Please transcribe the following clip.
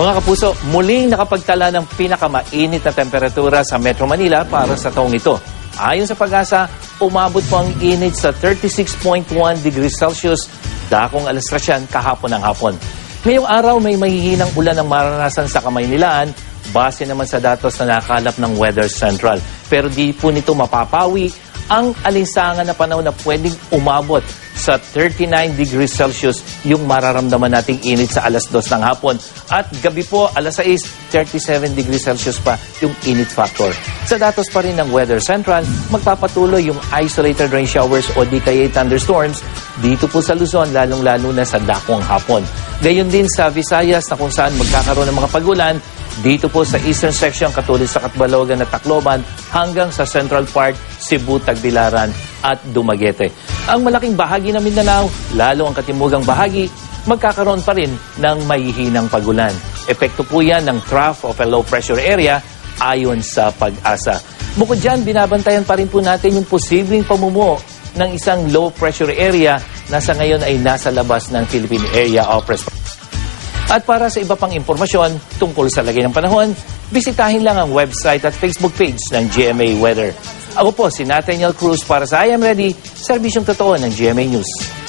Mga kapuso, muling nakapagtala ng pinakamainit na temperatura sa Metro Manila para sa taong ito. Ayon sa Pag-asa, umabot po ang init sa 36.1 degrees Celsius dakong alas 3 kahapon ng hapon. Ngayong araw may mahihinang ulan ang maranasan sa Kamaynilaan base naman sa datos na nakalap ng Weather Central. Pero di po nito mapapawi ang alinsangan na panahon na pwedeng umabot sa 39 degrees Celsius yung mararamdaman nating init sa alas 2 ng hapon. At gabi po, alas 6, 37 degrees Celsius pa yung init factor. Sa datos pa rin ng Weather Central, magpapatuloy yung isolated rain showers o di kaya thunderstorms dito po sa Luzon, lalong-lalo na sa dakong hapon. Gayon din sa Visayas na kung saan magkakaroon ng mga pagulan, dito po sa eastern section katulad sa Catbalogan at Tacloban hanggang sa central part, Cebu, Tagbilaran at Dumaguete. Ang malaking bahagi ng Mindanao, lalo ang katimugang bahagi, magkakaroon pa rin ng mahihinang pagulan. Epekto po yan ng trough of a low pressure area ayon sa Pag-asa. Bukod dyan, binabantayan pa rin po natin yung posibleng pamumuo ng isang low pressure area na sa ngayon ay nasa labas ng Philippine Area of Responsibility. At para sa iba pang impormasyon tungkol sa lagay ng panahon, bisitahin lang ang website at Facebook page ng GMA Weather. Ako po si Nathaniel Cruz para sa I Am Ready, serbisyong totoo ng GMA News.